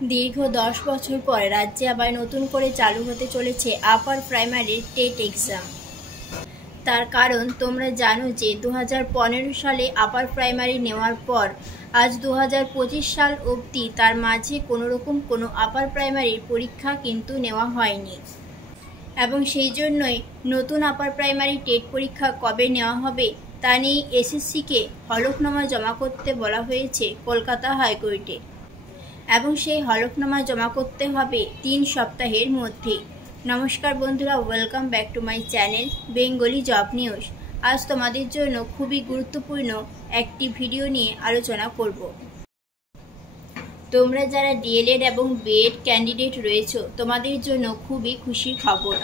দীর্ঘ ১০ বছর পর রাজ্যে আবার নতুন করে চালু হতে চলেছে আপার প্রাইমারির টেট এক্সাম। তার কারণ তোমরা জানো যে 2015 সালে আপার প্রাইমারি নেওয়ার পর আজ 2025 সাল অবধি তার মাঝে কোনো আপার প্রাইমারির পরীক্ষা কিন্তু নেওয়া হয়নি, এবং সেই জন্যই নতুন আপার প্রাইমারি টেট পরীক্ষা কবে নেওয়া হবে তা নিয়ে এসএসসিকে হলফনামা জমা করতে বলা হয়েছে কলকাতা হাইকোর্টে, এবং সেই হলফনামা জমা করতে হবে 3 সপ্তাহের মধ্যে। নমস্কার বন্ধুরা, welcome back to my channel Bengali job news. আজ তোমাদের জন্য খুবই গুরুত্বপূর্ণ একটি ভিডিও নিয়ে আলোচনা করব। তোমরা যারা ডিএলএড এবং বিএড ক্যান্ডিডেট রয়েছো তোমাদের জন্য খুবই খুশির খবর,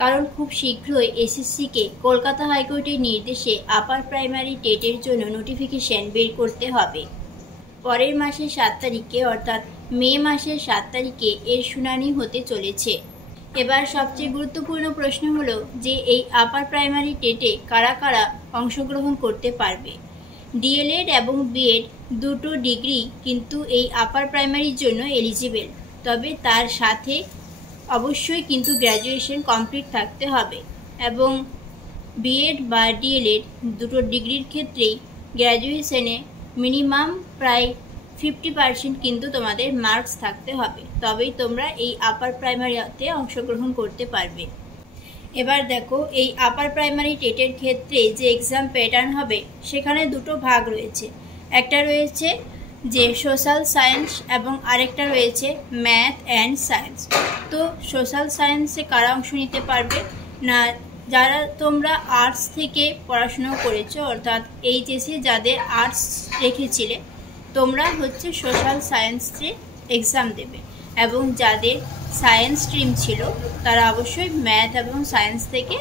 কারণ খুব শীঘ্রই এসএসসিকে কলকাতা হাইকোর্টের নির্দেশে আপার প্রাইমারি টেটের জন্য নোটিফিকেশন বের করতে হবে। পরের মাসের 7 তারিখে অর্থাৎ মে মাসের 7 তারিখে এর শুনানি হতে চলেছে। এবার সবচেয়ে গুরুত্বপূর্ণ প্রশ্ন হলো যে এই আপার প্রাইমারি টেটে কারা কারা অংশগ্রহণ করতে পারবে। ডিএলএড এবং বিএড দুটো ডিগ্রি কিন্তু এই আপার প্রাইমারির জন্য এলিজিবল, তবে তার সাথে অবশ্যই কিন্তু গ্র্যাজুয়েশন কমপ্লিট থাকতে হবে, এবং বিএড বা ডিএলএড দুটো ডিগ্রির ক্ষেত্রেই গ্র্যাজুয়েশনে মিনিমাম প্রায় 50% কিন্তু তোমাদের মার্কস থাকতে হবে, তবেই তোমরা এই আপার প্রাইমারিতে অংশগ্রহণ করতে পারবে। এবার দেখো, এই আপার প্রাইমারি টেটের ক্ষেত্রে যে এক্সাম প্যাটার্ন হবে সেখানে দুটো ভাগ রয়েছে। একটা রয়েছে যে সোশ্যাল সায়েন্স এবং আরেকটা রয়েছে ম্যাথ অ্যান্ড সায়েন্স। তো সোশ্যাল সায়েন্সে কারা অংশ নিতে পারবে না, যারা তোমরা আর্টস থেকে পড়াশোনা করেছো, অর্থাৎ এইচএসে যাদের আর্টস রেখেছিলে তোমরা হচ্ছে সোশ্যাল সায়েন্সে এক্সাম দেবে, এবং যাদের সায়েন্স স্ট্রিম ছিল তারা অবশ্যই ম্যাথ এবং সায়েন্স থেকে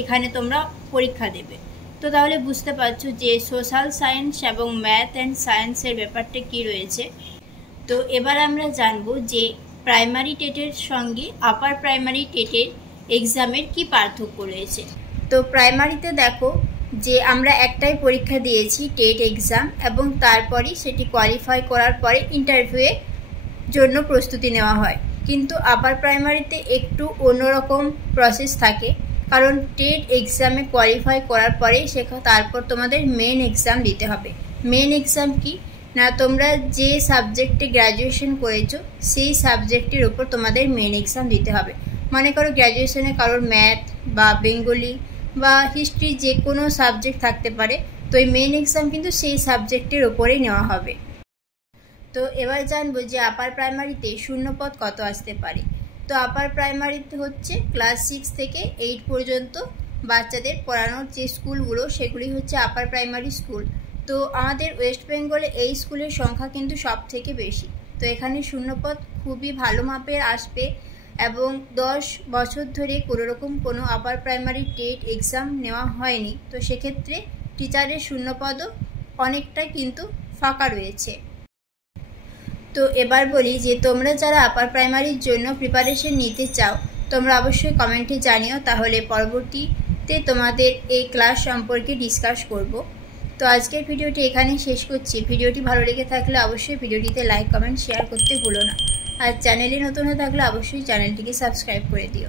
এখানে তোমরা পরীক্ষা দেবে। তো তাহলে বুঝতে পারছো যে সোশ্যাল সায়েন্স এবং ম্যাথ অ্যান্ড সায়েন্সের ব্যাপারটা কি রয়েছে। তো এবার আমরা জানবো যে প্রাইমারি টেটের সঙ্গে আপার প্রাইমারি টেটের এক্সামের কি পার্থক্য রয়েছে। তো প্রাইমারিতে দেখো যে আমরা একটাই পরীক্ষা দিয়েছি টেট এক্সাম, এবং তারপরই সেটি কোয়ালিফাই করার পরে ইন্টারভিউয়ের জন্য প্রস্তুতি নেওয়া হয়। কিন্তু আপার প্রাইমারিতে একটু অন্যরকম প্রসেস থাকে, কারণ টেট এক্সামে কোয়ালিফাই করার পরে তারপর তোমাদের মেন এক্সাম দিতে হবে। মেন এক্সাম কি না, তোমরা যে সাবজেক্টে গ্র্যাজুয়েশন করেছো সেই সাবজেক্টের উপর তোমাদের মেন এক্সাম দিতে হবে। মনে করো গ্র্যাজুয়েশনে কারোর ম্যাথ বা বেঙ্গলি বা হিস্ট্রি যে কোনো সাবজেক্ট থাকতে পারে, তো এই মেন এক্সাম কিন্তু সেই সাবজেক্টের ওপরেই নেওয়া হবে। তো এবার জানবো যে আপার প্রাইমারিতে শূন্যপদ কত আসতে পারে। তো আপার প্রাইমারিতে হচ্ছে ক্লাস 6 থেকে 8 পর্যন্ত বাচ্চাদের পড়ানোর যে স্কুলগুলো সেগুলি হচ্ছে আপার প্রাইমারি স্কুল। তো আমাদের ওয়েস্ট বেঙ্গলে এই স্কুলের সংখ্যা কিন্তু সব থেকে বেশি। তো এখানে শূন্যপদ খুবই ভালো মাপের আসবে, এবং 10 বছর ধরে কোনো আপার প্রাইমারি টেট এক্সাম নেওয়া হয়নি। তো সেক্ষেত্রে টিচারের শূন্যপদও অনেকটা কিন্তু ফাঁকা রয়েছে। তো এবার বলি যে তোমরা যারা আপার প্রাইমারির জন্য প্রিপারেশন নিতে চাও তোমরা অবশ্যই কমেন্টে জানিও, তাহলে পরবর্তীতে তোমাদের এই ক্লাস সম্পর্কে ডিসকাস করব। তো আজকের ভিডিওটি এখানেই শেষ করছি। ভিডিওটি ভালো লেগে থাকলে অবশ্যই ভিডিওটিতে লাইক কমেন্ট শেয়ার করতে ভুলো না, আর চ্যানেলে নতুন হয়ে থাকলে অবশ্যই চ্যানেলটিকে সাবস্ক্রাইব করে দিও।